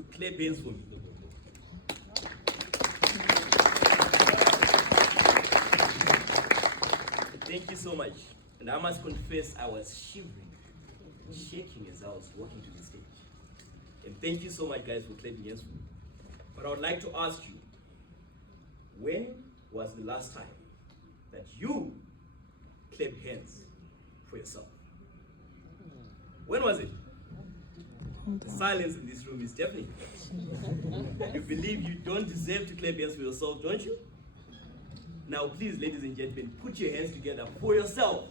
to clap hands for me. Thank you so much. And I must confess, I was shivering, shaking as I was walking to the stage. And thank you so much, guys, for clapping hands for me. But I would like to ask you, when was the last time that you clapped hands for yourself? When was it? Silence in this room is deafening. You believe you don't deserve to clap hands for yourself, don't you? Now, please, ladies and gentlemen, put your hands together for yourself.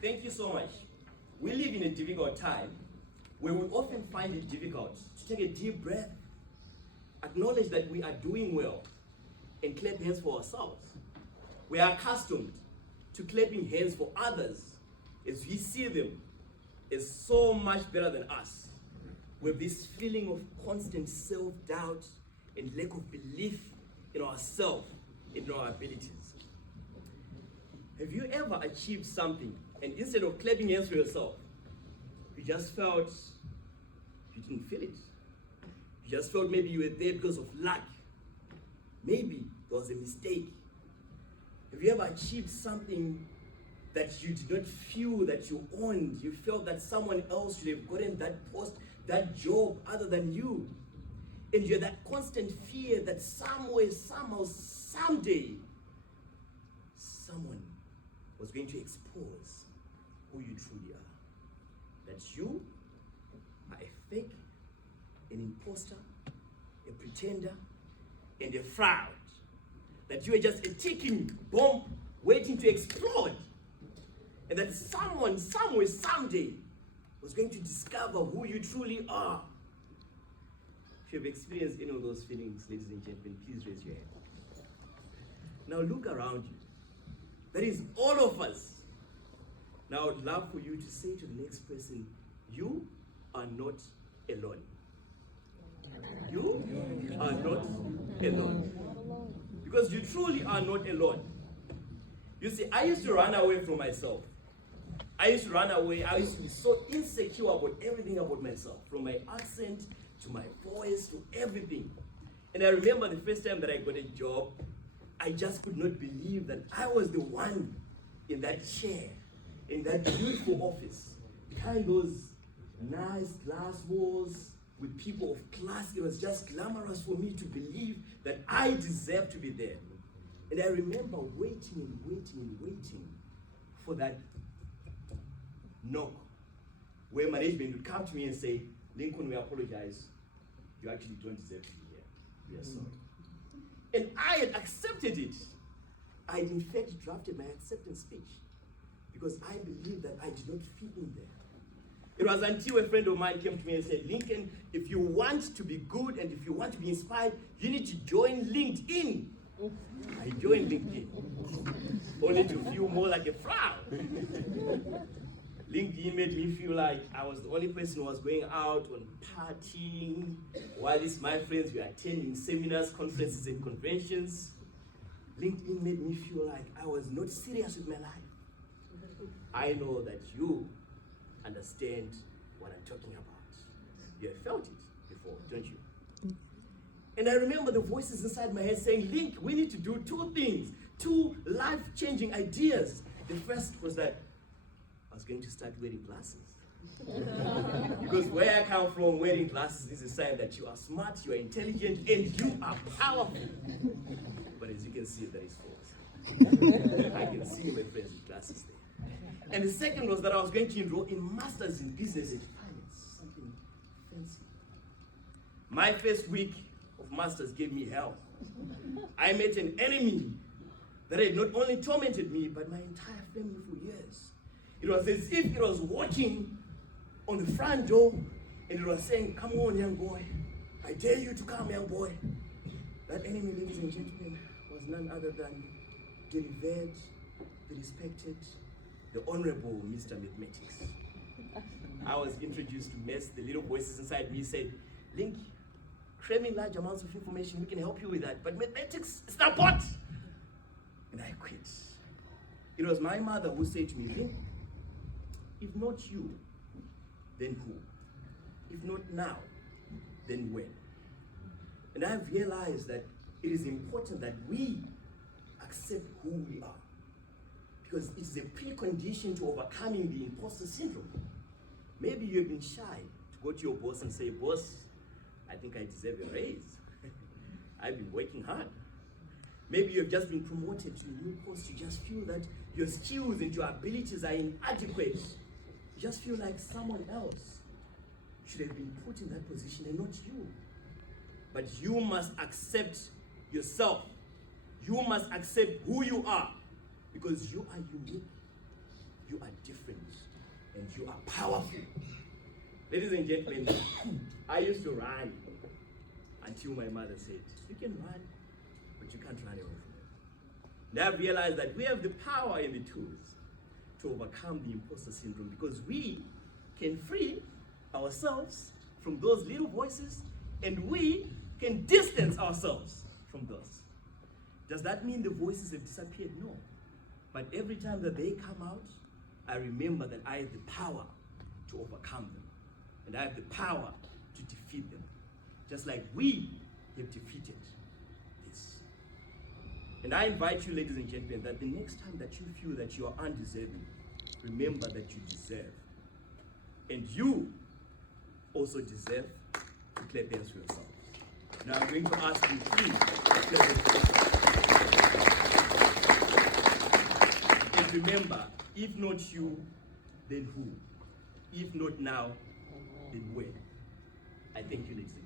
Thank you so much. We live in a difficult time where we often find it difficult to take a deep breath, acknowledge that we are doing well, and clap hands for ourselves. We are accustomed to clapping hands for others as we see them as so much better than us, with this feeling of constant self-doubt and lack of belief in ourselves and in our abilities. Have you ever achieved something and instead of clapping hands for yourself, you just felt you didn't feel it? You just felt maybe you were there because of luck. Maybe there was a mistake. Have you ever achieved something that you did not feel that you owned? You felt that someone else should have gotten that post, that job other than you. And you had that constant fear that somewhere, somehow, someday, someone was going to expose who you truly are. That you are a fake, an imposter, a pretender, and a fraud. That you are just a ticking bomb waiting to explode. And that someone, somewhere, someday was going to discover who you truly are. If you have experienced any of those feelings, ladies and gentlemen, please raise your hand. Now look around you. That is all of us. Now I would love for you to say to the next person, you are not alone. You are not alone. Because you truly are not alone. You see, I used to run away from myself. I used to run away. I used to be so insecure about everything about myself, from my accent to my voice to everything. And I remember the first time that I got a job, I just could not believe that I was the one in that chair, in that beautiful office, behind those nice glass walls with people of class. It was just glamorous for me to believe that I deserved to be there. And I remember waiting and waiting and waiting for that knock, where management would come to me and say, Lincoln, we apologize. You actually don't deserve to be here. We are sorry. And I had accepted it. I had in fact drafted my acceptance speech because I believed that I did not fit in there. It was until a friend of mine came to me and said, Lincoln, if you want to be good and if you want to be inspired, you need to join LinkedIn. I joined LinkedIn, only to feel more like a fraud. LinkedIn made me feel like I was the only person who was going out on partying, while my friends were attending seminars, conferences, and conventions. LinkedIn made me feel like I was not serious with my life. I know that you understand what I'm talking about. You have felt it before, don't you? And I remember the voices inside my head saying, Link, we need to do two things, two life-changing ideas. The first was that I was going to start wearing glasses. Because where I come from, wearing glasses is a sign that you are smart, you are intelligent, and you are powerful. But as you can see, that is false. I can see my friends with glasses there. And the second was that I was going to enroll in Masters in Business and Finance, something fancy. My first week of Masters gave me hell. I met an enemy that had not only tormented me, but my entire family for years. It was as if it was walking on the front door and it was saying, come on, young boy. I dare you to come, young boy. That enemy, ladies and gentlemen, was none other than the revered, the respected, the honorable Mr. Mathematics. I was introduced to maths. The little voices inside me said, Link, cramming large amounts of information, we can help you with that. But mathematics is not what? And I quit. It was my mother who said to me, Link, if not you, then who? If not now, then when? And I've realized that it is important that we accept who we are, because it is a precondition to overcoming the imposter syndrome. Maybe you have been shy to go to your boss and say, boss, I think I deserve a raise. I've been working hard. Maybe you have just been promoted to a new post. You just feel that your skills and your abilities are inadequate. You just feel like someone else should have been put in that position and not you. But you must accept yourself. You must accept who you are, because you are unique, you are different, and you are powerful. Ladies and gentlemen, I used to run until my mother said, you can run, but you can't run away from it. And I've realized that we have the power and the tools to overcome the imposter syndrome, because we can free ourselves from those little voices, and we can distance ourselves from those. Does that mean the voices have disappeared? No. But every time that they come out, I remember that I have the power to overcome them. And I have the power to defeat them. Just like we have defeated this. And I invite you, ladies and gentlemen, that the next time that you feel that you are undeserving, remember that you deserve. And you also deserve to clap hands for yourself. Now I'm going to ask you, please, clap hands for yourself. And remember, if not you, then who? If not now, then when? I thank you, ladies and gentlemen.